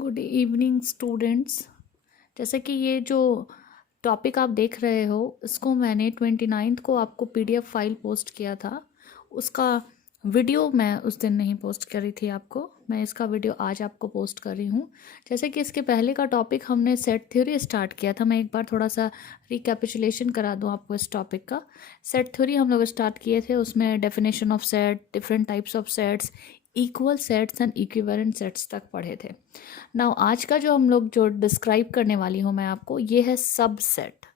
Good evening students. जैसे कि ये जो टॉपिक आप देख रहे हो इसको मैंने 29 को आपको पीडीएफ फाइल पोस्ट किया था। उसका वीडियो मैं उस दिन नहीं पोस्ट करी थी आपको, मैं इसका वीडियो आज आपको पोस्ट कर रही हूँ। जैसे कि इसके पहले का टॉपिक हमने सेट थ्योरी स्टार्ट किया था। मैं एक बार थोड़ा सा रिकैपिचुलेशन करा दूँ आपको इस टॉपिक का। सेट थ्योरी हम लोग स्टार्ट किए थे, उसमें definition of set, different types of sets, equal sets and equivalent sets तक पढ़े थे। नाउ आज का जो हम लोग जो डिस्क्राइब करने वाली हूँ मैं आपको, ये है सबसेट।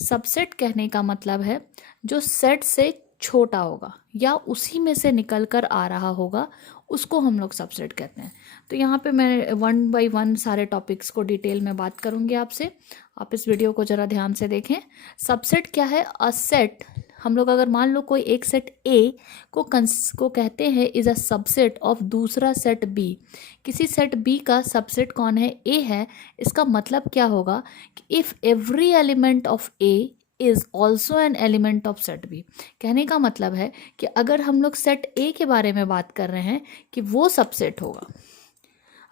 सबसेट कहने का मतलब है जो सेट से छोटा होगा या उसी में से निकल कर आ रहा होगा, उसको हम लोग सबसेट कहते हैं। तो यहाँ पे मैं वन बाय वन सारे टॉपिक्स को डिटेल में बात करूँगी आपसे। आप इस वीडियो को ज़रा ध्यान से देखें। सबसेट क्या है? अ सेट, हम लोग अगर मान लो कोई एक सेट ए को कहते हैं इज अ सबसेट ऑफ दूसरा सेट बी। किसी सेट बी का सबसेट कौन है? ए है। इसका मतलब क्या होगा कि if every element of a is also an element of set b. कहने का मतलब है कि अगर हम लोग सेट ए के बारे में बात कर रहे हैं कि वो सबसेट होगा,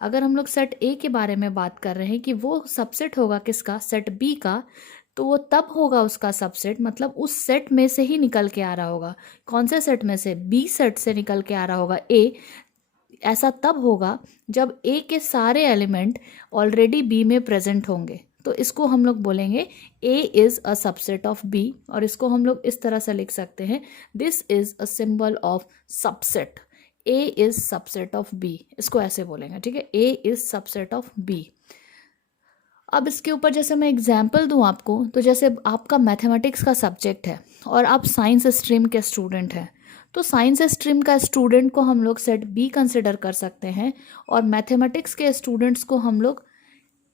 अगर हम लोग सेट ए के बारे में बात कर रहे हैं कि वो सबसेट होगा किसका? सेट बी का, तो वो तब होगा उसका सबसेट, मतलब उस सेट में से ही निकल के आ रहा होगा। कौन से सेट में से? बी सेट से निकल के आ रहा होगा ए। ऐसा तब होगा जब ए के सारे एलिमेंट ऑलरेडी बी में प्रेजेंट होंगे। तो इसको हम लोग बोलेंगे a is a subset of B, और इसको हम लोग इस तरह से लिख सकते हैं, this is a symbol of subset. A is subset of b, इसको ऐसे बोलेंगे, ठीक है? A is subset of b. अब इसके ऊपर जैसे मैं एग्जाम्पल दूं आपको, तो जैसे आपका मैथमेटिक्स का सब्जेक्ट है और आप साइंस स्ट्रीम के स्टूडेंट हैं, तो साइंस स्ट्रीम का स्टूडेंट को हम लोग सेट बी कंसिडर कर सकते हैं, और मैथमेटिक्स के स्टूडेंट्स को हम लोग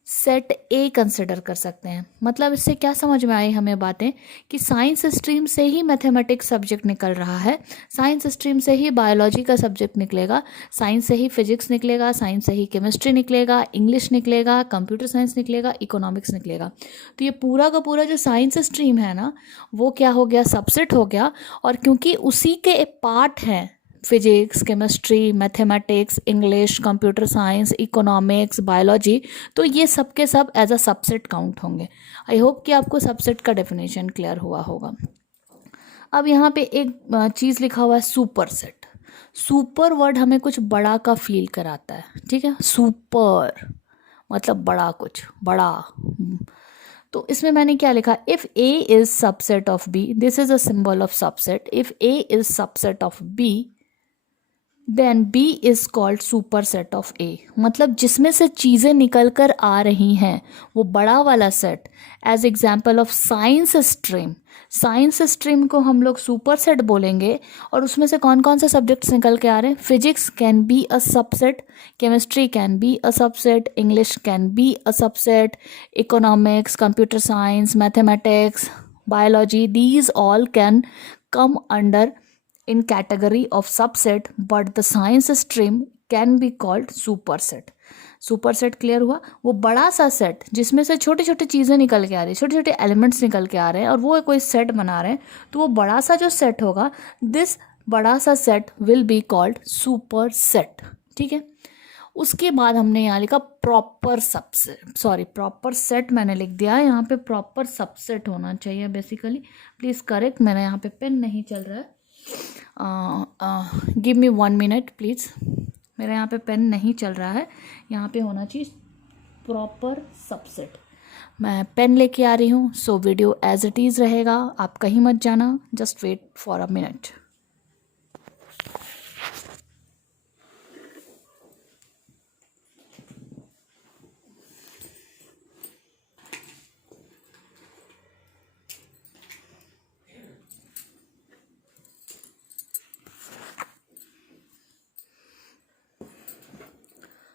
सेट ए कंसिडर कर सकते हैं। मतलब इससे क्या समझ में आई हमें बातें कि साइंस स्ट्रीम से ही मैथमेटिक्स सब्जेक्ट निकल रहा है, साइंस स्ट्रीम से ही बायोलॉजी का सब्जेक्ट निकलेगा, साइंस से ही फिजिक्स निकलेगा, साइंस से ही केमिस्ट्री निकलेगा, इंग्लिश निकलेगा, कंप्यूटर साइंस निकलेगा, इकोनॉमिक्स निकलेगा। तो ये पूरा का पूरा जो साइंस स्ट्रीम है ना, वो क्या हो गया? सबसेट हो गया। और क्योंकि उसी के पार्ट हैं physics, chemistry, mathematics, English, computer science, economics, biology, तो ये सब के सब एज अ सबसेट काउंट होंगे। आई होप कि आपको सबसेट का डेफिनेशन क्लियर हुआ होगा। अब यहाँ पे एक चीज़ लिखा हुआ है सुपर सेट। सुपर वर्ड हमें कुछ बड़ा का फील कराता है, ठीक है? सुपर मतलब बड़ा, कुछ बड़ा। तो इसमें मैंने क्या लिखा? If A is subset of B, this is a symbol of subset. If A is subset of B, then B is called super set of A. मतलब जिसमें से चीज़ें निकल कर आ रही हैं वो बड़ा वाला set. As example of science stream, science stream को हम लोग सुपर सेट बोलेंगे, और उसमें से कौन कौन से सब्जेक्ट्स निकल के आ रहे हैं? Physics can be a subset, chemistry can be a subset, English can be a subset, economics, computer science, mathematics, biology, these all can come under in category of subset, but the science stream can be called superset. Superset clear हुआ? वो बड़ा सा set जिसमें से छोटे छोटे चीज़ें निकल के आ रही है, छोटे छोटे एलिमेंट्स निकल के आ रहे हैं, और वो कोई सेट बना रहे हैं, तो वो बड़ा सा जो सेट होगा, दिस बड़ा सा set will be called super set, ठीक है? उसके बाद हमने यहाँ लिखा proper subset, sorry proper set मैंने लिख दिया है, यहाँ पे प्रॉपर सबसेट होना चाहिए बेसिकली। प्लीज़ करेक्ट, मेरा यहाँ पे पेन नहीं चल रहा है। गिव मी 1 मिनट प्लीज़, मेरा यहाँ पे पेन नहीं चल रहा है। यहाँ पे होना चाहिए प्रॉपर सबसेट। मैं पेन लेके आ रही हूँ, so video as it is रहेगा, आप कहीं मत जाना, just wait for a minute.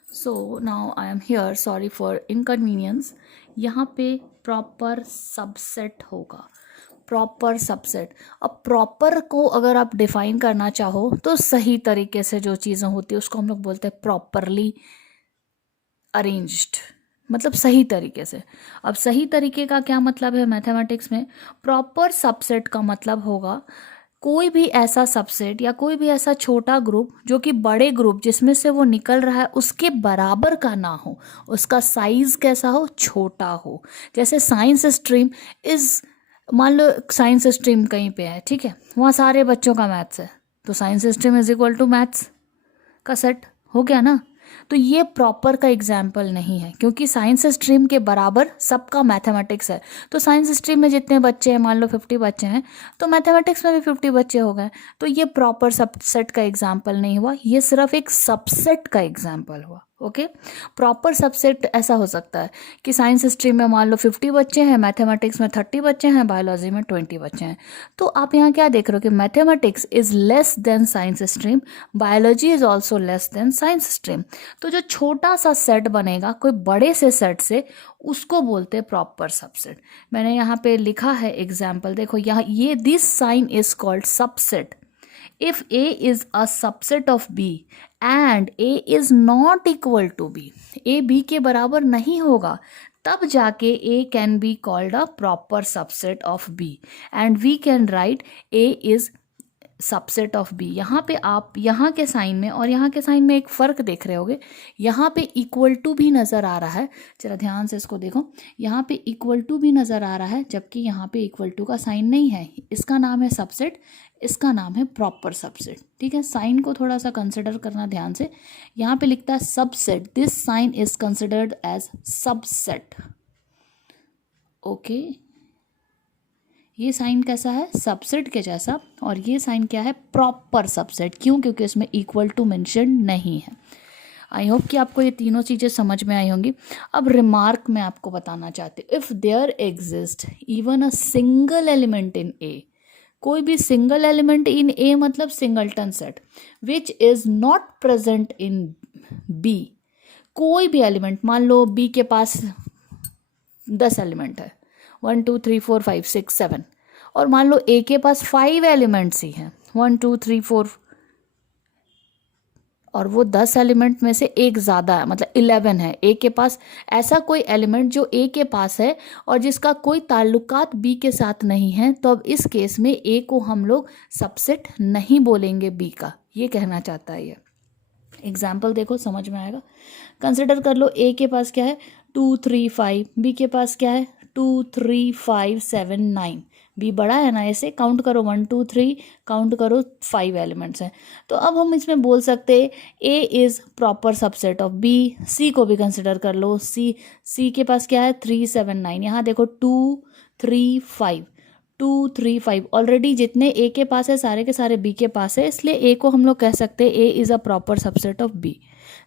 So now I am here, sorry for inconvenience. यहाँ पे प्रॉपर सबसेट होगा, प्रॉपर सबसेट। अब प्रॉपर को अगर आप डिफाइन करना चाहो तो सही तरीके से जो चीज़ें होती है उसको हम लोग बोलते हैं प्रॉपरली अरेंज्ड, मतलब सही तरीके से। अब सही तरीके का क्या मतलब है मैथमेटिक्स में? प्रॉपर सबसेट का मतलब होगा कोई भी ऐसा सबसेट या कोई भी ऐसा छोटा ग्रुप जो कि बड़े ग्रुप जिसमें से वो निकल रहा है उसके बराबर का ना हो, उसका साइज कैसा हो, छोटा हो। जैसे साइंस स्ट्रीम इज, मान लो साइंस स्ट्रीम कहीं पे है, ठीक है, वहाँ सारे बच्चों का मैथ्स है, तो science stream is equal to maths का सेट हो गया ना। तो ये प्रॉपर का एग्जाम्पल नहीं है, क्योंकि साइंस स्ट्रीम के बराबर सबका मैथमेटिक्स है। तो साइंस स्ट्रीम में जितने बच्चे हैं, मान लो 50 बच्चे हैं, तो मैथमेटिक्स में भी 50 बच्चे हो गए। तो ये प्रॉपर सबसेट का एग्जाम्पल नहीं हुआ, ये सिर्फ एक सबसेट का एग्जाम्पल हुआ। ओके, प्रॉपर सबसेट ऐसा हो सकता है कि साइंस स्ट्रीम में मान लो 50 बच्चे हैं, मैथमेटिक्स में 30 बच्चे हैं, बायोलॉजी में 20 बच्चे हैं। तो आप यहाँ क्या देख रहे हो कि mathematics is less than science stream, biology is also less than science stream. तो जो छोटा सा सेट बनेगा कोई बड़े से सेट से, उसको बोलते हैं प्रॉपर सबसेट। मैंने यहाँ पे लिखा है एग्जाम्पल, देखो यहाँ, ये this sign is called subset if A is a subset of B and A is not equal to B, A B के बराबर नहीं होगा, तब जाके A can be called a proper subset of B and we can write A is subset of b. यहाँ पे आप यहाँ के साइन में और यहाँ के साइन में एक फ़र्क देख रहे होगे, यहाँ पे इक्वल टू भी नज़र आ रहा है, जरा ध्यान से इसको देखो, यहाँ पे इक्वल टू भी नज़र आ रहा है, जबकि यहाँ पे इक्वल टू का साइन नहीं है। इसका नाम है सबसेट, इसका नाम है प्रॉपर सबसेट। ठीक है, साइन को थोड़ा सा कंसिडर करना ध्यान से। यहाँ पे लिखता है subset, this sign is considered as subset. Okay, ये साइन कैसा है, सबसेट के जैसा, और ये साइन क्या है, प्रॉपर सबसेट। क्यों? क्योंकि इसमें इक्वल टू मेंशन नहीं है। आई होप कि आपको ये तीनों चीज़ें समझ में आई होंगी। अब रिमार्क मैं आपको बताना चाहती हूँ, if there exist even a single element in A, कोई भी सिंगल एलिमेंट इन ए मतलब singleton set, which is not present in B. कोई भी एलिमेंट, मान लो बी के पास 10 एलिमेंट है, 1 2 3 4 5 6 7, और मान लो ए के पास 5 एलिमेंट्स ही हैं, 1 2 3 4, और वो 10 एलिमेंट में से एक ज़्यादा है, मतलब 11 है ए के पास। ऐसा कोई एलिमेंट जो ए के पास है और जिसका कोई ताल्लुकात बी के साथ नहीं है, तो अब इस केस में ए को हम लोग सबसेट नहीं बोलेंगे बी का, ये कहना चाहता है ये। एग्जाम्पल देखो, समझ में आएगा। कंसिडर कर लो, ए के पास क्या है 2 3 5, बी के पास क्या है 2 3 5 7 9। बी बड़ा है ना, ऐसे काउंट करो 1 2 3, काउंट करो 5 एलिमेंट्स हैं। तो अब हम इसमें बोल सकते हैं ए is proper subset of B. C को भी कंसिडर कर लो, सी के पास क्या है 3 7 9। यहाँ देखो 2 3 5, 2 3 5, ऑलरेडी जितने ए के पास है सारे के सारे बी के पास है, इसलिए ए को हम लोग कह सकते हैं ए is a proper subset of b.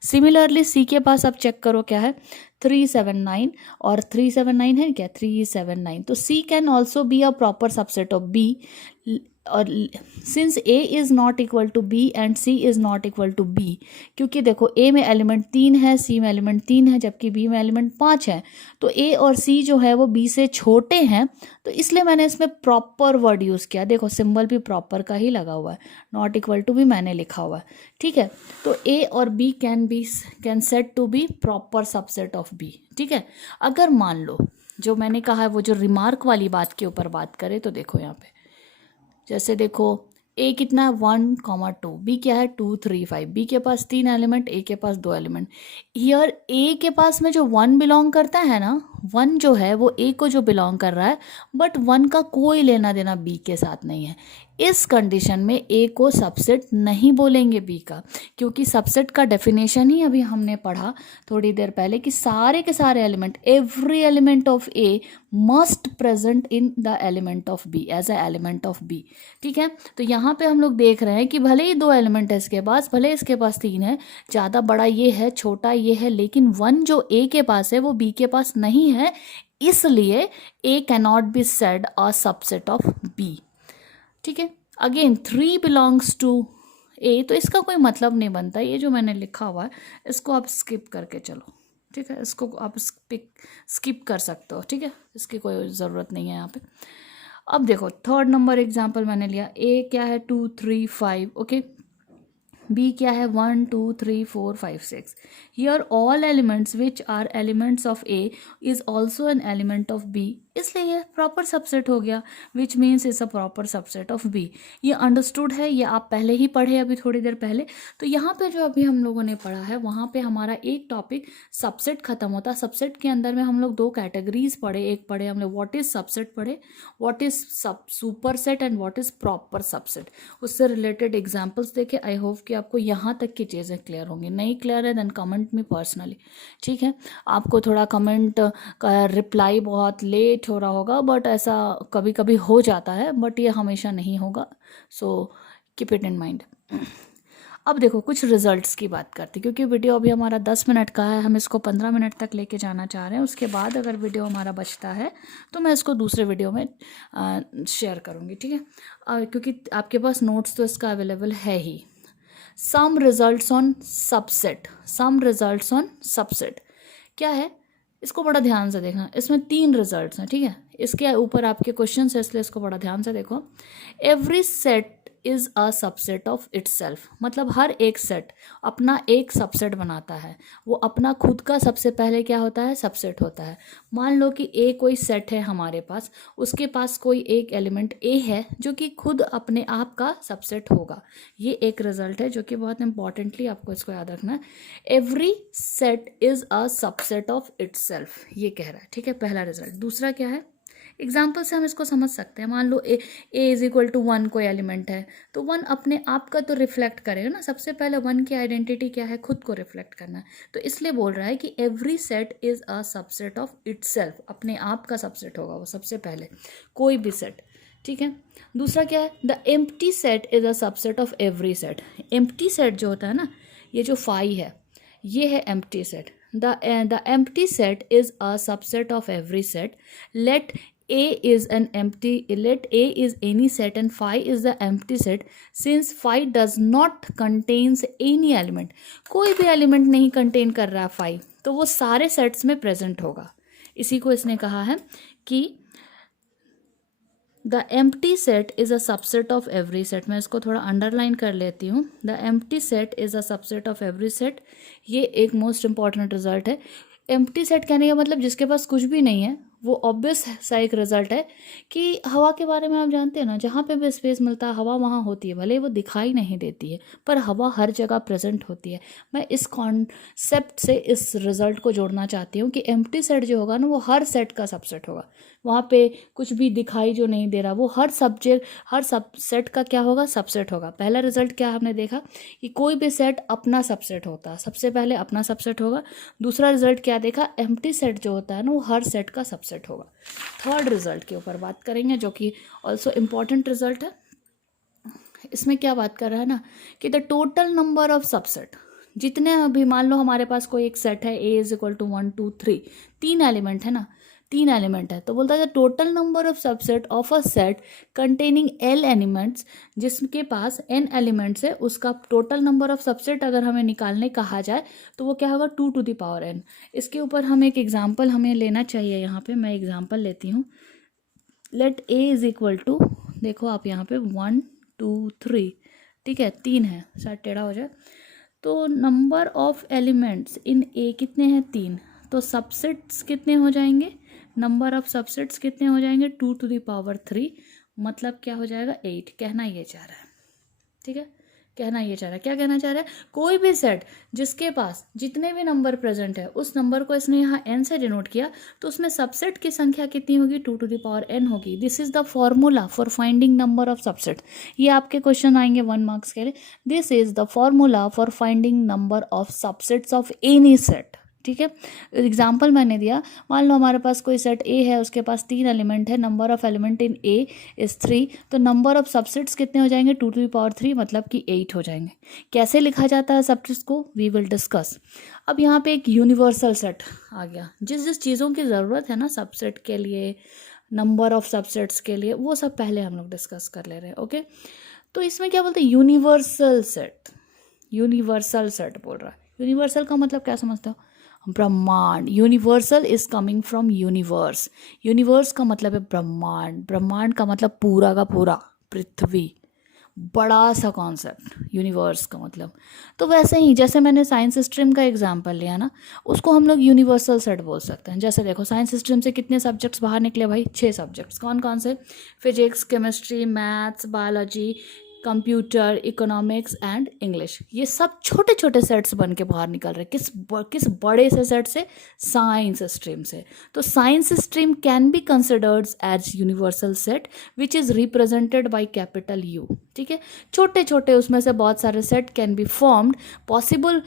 Similarly c के पास अब चेक करो क्या है 3 7 9, और 3 7 9 है क्या, 3 7 9, तो C can also be a proper subset of B. और since A is not equal to B and C is not equal to B, क्योंकि देखो ए में एलिमेंट 3 है, सी में एलिमेंट 3 है, जबकि बी में एलिमेंट 5 है, तो ए और सी जो है वो बी से छोटे हैं, तो इसलिए मैंने इसमें प्रॉपर वर्ड यूज़ किया। देखो सिंबल भी प्रॉपर का ही लगा हुआ है, नॉट इक्वल टू भी मैंने लिखा हुआ है। ठीक है, तो ए और b can set to be proper subset of B. ठीक है, अगर मान लो जो मैंने कहा है वो जो रिमार्क वाली बात के ऊपर बात करें, तो देखो यहाँ पे जैसे देखो ए कितना है 1 2, बी क्या है 2 3 5, बी के पास 3 एलिमेंट, ए के पास 2 एलिमेंट। हियर ए के पास में जो 1 बिलोंग करता है ना, 1 जो है वो ए को जो बिलोंग कर रहा है, बट 1 का कोई लेना देना बी के साथ नहीं है। इस कंडीशन में ए को सबसेट नहीं बोलेंगे बी का, क्योंकि सबसेट का डेफिनेशन ही अभी हमने पढ़ा थोड़ी देर पहले कि सारे के सारे element, every element of a must present in the element of b as a element of B. ठीक है, तो यहाँ पे हम लोग देख रहे हैं कि भले ही 2 एलिमेंट है इसके पास, भले इसके पास 3 है, ज़्यादा बड़ा ये है, छोटा ये है, लेकिन 1 जो ए के पास है वो बी के पास नहीं है, इसलिए A cannot be said a subset of B. ठीक है, अगेन 3 बिलोंग्स टू ए, तो इसका कोई मतलब नहीं बनता, ये जो मैंने लिखा हुआ है इसको आप स्किप करके चलो। ठीक है, इसको आप स्किप कर सकते हो। ठीक है, इसकी कोई ज़रूरत नहीं है यहाँ पे। अब देखो 3rd नंबर एग्जाम्पल मैंने लिया, ए क्या है 2 3 5, ओके, बी क्या है 1 2 3 4 5 6। Here all elements which are elements of a is also an element of b इसलिए ये प्रॉपर सबसेट हो गया, which means is a proper subset of b. ये अंडरस्टूड है, ये आप पहले ही पढ़े अभी थोड़ी देर पहले। तो यहाँ पे जो अभी हम लोगों ने पढ़ा है वहाँ पे हमारा एक टॉपिक सबसेट खत्म होता है। सबसेट के अंदर में हम लोग दो कैटेगरीज पढ़े, एक पढ़े हम लोग व्हाट इज सबसेट पढ़े, व्हाट इज सब super set and what is proper subset. उससे रिलेटेड एग्जाम्पल्स देखे। आई होप कि आपको यहाँ तक की चीज़ें क्लियर होंगी। नहीं क्लियर है देन कमेंट मी पर्सनली, ठीक है। आपको थोड़ा कमेंट का रिप्लाई बहुत लेट हो रहा होगा, बट ऐसा कभी कभी हो जाता है, बट ये हमेशा नहीं होगा। So keep it in mind. अब देखो कुछ रिजल्ट्स की बात करते हैं, क्योंकि वीडियो अभी हमारा 10 मिनट का है, हम इसको 15 मिनट तक लेके जाना चाह रहे हैं। उसके बाद अगर वीडियो हमारा बचता है तो मैं इसको दूसरे वीडियो में शेयर करूँगी, ठीक है। क्योंकि आपके पास नोट्स तो इसका अवेलेबल है ही। Some results on subset, some results on subset क्या है, इसको बड़ा ध्यान से देखना। इसमें 3 रिजल्ट्स हैं, ठीक है। इसके ऊपर आपके क्वेश्चन है, इसलिए इसको बड़ा ध्यान से देखो। Every set is a subset of itself, मतलब हर एक सेट अपना एक सबसेट बनाता है। वो अपना खुद का सबसे पहले क्या होता है, सबसेट होता है। मान लो कि ए कोई सेट है हमारे पास, उसके पास कोई एक एलिमेंट ए है जो कि खुद अपने आप का सबसेट होगा। ये एक रिजल्ट है जो कि बहुत इंपॉर्टेंटली आपको इसको याद रखना है। Every set is a subset of itself, ये कह रहा है, ठीक है, पहला रिजल्ट। दूसरा क्या है, एग्जाम्पल से हम इसको समझ सकते हैं। मान लो ए इज इक्वल टू 1 कोई एलिमेंट है, तो 1 अपने आप का तो रिफ्लेक्ट करेगा ना। सबसे पहले 1 की आइडेंटिटी क्या है, खुद को रिफ्लेक्ट करना है। तो इसलिए बोल रहा है कि every set is a subset of itself, अपने आप का सबसेट होगा वो सबसे पहले, कोई भी सेट, ठीक है। दूसरा क्या है, the empty set is a subset of every set. Empty set जो होता है ना, ये जो फाई है ये है empty set. The empty set is a subset of every set. Let A is an empty, let A is any set and phi is the empty set since phi does not contains any element। कोई भी element नहीं contain कर रहा phi, तो वो सारे sets में present होगा। इसी को इसने कहा है कि the empty set is a subset of every set. मैं इसको थोड़ा अंडरलाइन कर लेती हूँ। The empty set is a subset of every set, ये एक मोस्ट इंपॉर्टेंट रिजल्ट है। एम्प्टी सेट कहने का मतलब जिसके पास कुछ भी नहीं है, वो ऑब्वियस सा एक रिजल्ट है कि हवा के बारे में आप जानते हैं ना, जहाँ पे भी स्पेस मिलता है हवा वहाँ होती है, भले वो दिखाई नहीं देती है पर हवा हर जगह प्रेजेंट होती है। मैं इस कॉन्सेप्ट से इस रिजल्ट को जोड़ना चाहती हूँ कि एम्प्टी सेट जो होगा ना, वो हर सेट का सबसेट होगा। वहाँ पे कुछ भी दिखाई जो नहीं दे रहा, वो हर सबसेट का क्या होगा, सबसेट होगा। पहला रिजल्ट क्या हमने देखा कि कोई भी सेट अपना सबसेट होता है, सबसे पहले अपना सबसेट होगा। दूसरा रिजल्ट क्या देखा, एम्प्टी सेट जो होता है ना, वो हर सेट का सबसेट होगा। थर्ड रिजल्ट के ऊपर बात करेंगे जो कि ऑल्सो इम्पॉर्टेंट रिजल्ट है। इसमें क्या बात कर रहा है ना कि the total number of subset, जितने अभी मान लो हमारे पास कोई एक सेट है ए इज इक्वल टू 1 2 3, 3 एलिमेंट है ना, 3 एलिमेंट है, तो बोलता है total number of subset of a set containing L elements, जिसके पास एन एलिमेंट्स है, उसका टोटल नंबर ऑफ सबसेट अगर हमें निकालने कहा जाए तो वो क्या होगा, 2 टू द पावर एन। इसके ऊपर हम एक एग्जाम्पल हमें लेना चाहिए। यहाँ पे मैं एग्जाम्पल लेती हूँ। Let a is equal to, देखो आप यहाँ पे 1 2 3, ठीक है, 3 है, शायद टेढ़ा हो जाए। तो नंबर ऑफ एलिमेंट्स इन ए कितने हैं, 3। तो सबसेट्स कितने हो जाएंगे, नंबर ऑफ सबसेट्स कितने हो जाएंगे, 2 टू द पावर 3, मतलब क्या हो जाएगा, 8। कहना ये चाह रहा है, ठीक है, कहना ये चाह रहा है। क्या कहना चाह रहा है, कोई भी सेट जिसके पास जितने भी नंबर प्रेजेंट है, उस नंबर को इसने यहाँ n से डिनोट किया, तो उसमें सबसेट की संख्या कितनी होगी, 2 टू द पावर n होगी। This is the formula for finding number of subset. ये आपके क्वेश्चन आएंगे 1 मार्क्स के लिए। This is the formula for finding number of subsets of any set, ठीक है। एग्जाम्पल मैंने दिया, मान लो हमारे पास कोई सेट ए है, उसके पास 3 एलिमेंट है, number of element in A is 3, तो नंबर ऑफ सबसेट्स कितने हो जाएंगे, 2 टू द पावर 3, मतलब कि 8 हो जाएंगे। कैसे लिखा जाता है सबसेट्स को, वी विल डिस्कस। अब यहाँ पे एक यूनिवर्सल सेट आ गया, जिस जिस चीज़ों की ज़रूरत है ना सबसेट के लिए, नंबर ऑफ सबसेट्स के लिए, वो सब पहले हम लोग डिस्कस कर ले रहे हैं, ओके। तो इसमें क्या बोलते हैं, यूनिवर्सल सेट, यूनिवर्सल सेट बोल रहा है। यूनिवर्सल का मतलब क्या समझते हो, ब्रह्मांड। Universal is coming from universe. Universe का मतलब है ब्रह्मांड, ब्रह्मांड का मतलब पूरा का पूरा, पृथ्वी, बड़ा सा कॉन्सेप्ट यूनिवर्स का मतलब। तो वैसे ही जैसे मैंने साइंस स्ट्रीम का एग्जांपल लिया ना, उसको हम लोग यूनिवर्सल सेट बोल सकते हैं। जैसे देखो साइंस स्ट्रीम से कितने सब्जेक्ट्स बाहर निकले भाई, 6 सब्जेक्ट्स। कौन कौन से? Physics, chemistry, maths, biology, computer, economics and English. ये सब छोटे छोटे सेट्स बन के बाहर निकल रहे। किस बड़े से सेट से? साइंस स्ट्रीम से। तो science stream can be considered as universal set which is represented by capital u. ठीक है, छोटे छोटे उसमें से बहुत सारे set can be formed, possible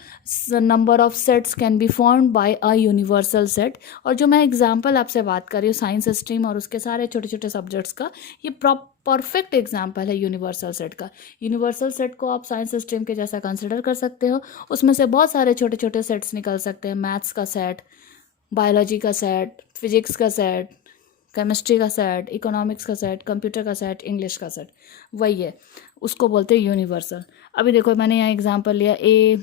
number of sets can be formed by a universal set. और जो मैं एग्जाम्पल आपसे बात कर रही हूँ साइंस स्ट्रीम और उसके सारे छोटे छोटे सब्जेक्ट्स का, ये परफेक्ट एग्जाम्पल है यूनिवर्सल सेट का। यूनिवर्सल सेट को आप साइंस स्ट्रीम के जैसा कंसिडर कर सकते हो। उसमें से बहुत सारे छोटे छोटे सेट्स निकल सकते हैं। मैथ्स का सेट, बायोलॉजी का सेट, फिजिक्स का सेट, केमिस्ट्री का सेट, इकोनॉमिक्स का सेट, कंप्यूटर का सेट, इंग्लिश का सेट, वही है, उसको बोलते हैं यूनिवर्सल। अभी देखो मैंने यहाँ एग्जांपल लिया, ए,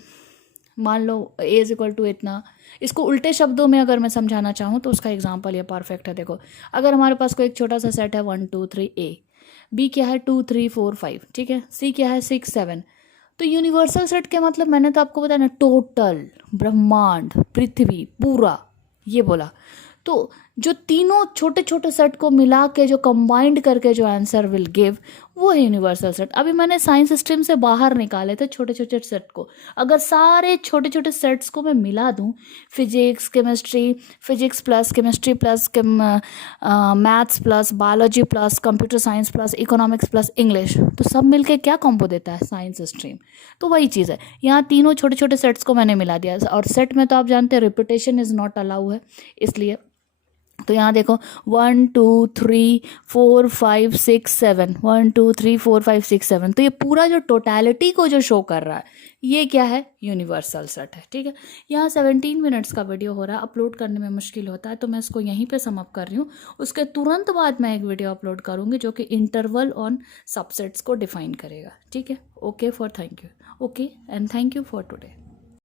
मान लो ए इज इक्वल टू इतना। इसको उल्टे शब्दों में अगर मैं समझाना चाहूँ तो उसका एग्जांपल ये परफेक्ट है। देखो अगर हमारे पास कोई एक छोटा सा सेट है 1 2 3 ए, बी क्या है 2 3 4 5, ठीक है, सी क्या है 6 7। तो यूनिवर्सल सेट के मतलब मैंने तो आपको बताया ना, टोटल ब्रह्मांड, पृथ्वी पूरा, ये बोला। तो जो तीनों छोटे छोटे सेट को मिला के जो कंबाइंड करके जो आंसर विल गिव, वो है यूनिवर्सल सेट। अभी मैंने साइंस स्ट्रीम से बाहर निकाले थे छोटे छोटे सेट को। अगर सारे छोटे छोटे सेट्स को मैं मिला दूं, physics chemistry, physics plus chemistry plus maths plus biology plus computer science plus economics plus English, तो सब मिलके क्या कॉम्बो देता है? Science stream. तो वही चीज़ है, यहाँ तीनों छोटे छोटे सेट्स को मैंने मिला दिया। और सेट में तो आप जानते हैं रिपीटेशन इज़ नॉट अलाउ है, इसलिए। तो यहाँ देखो 1 2 3 4 5 6 7, 1 2 3 4 5 6 7, तो ये पूरा जो टोटलिटी को जो शो कर रहा है, ये क्या है? यूनिवर्सल सेट है। ठीक है, यहाँ 17 मिनट्स का वीडियो हो रहा है, अपलोड करने में मुश्किल होता है, तो मैं इसको यहीं पे सम अप कर रही हूँ। उसके तुरंत बाद मैं एक वीडियो अपलोड करूँगी जो कि इंटरवल ऑन सबसेट्स को डिफाइन करेगा। ठीक है, okay for thank you, okay and thank you for today.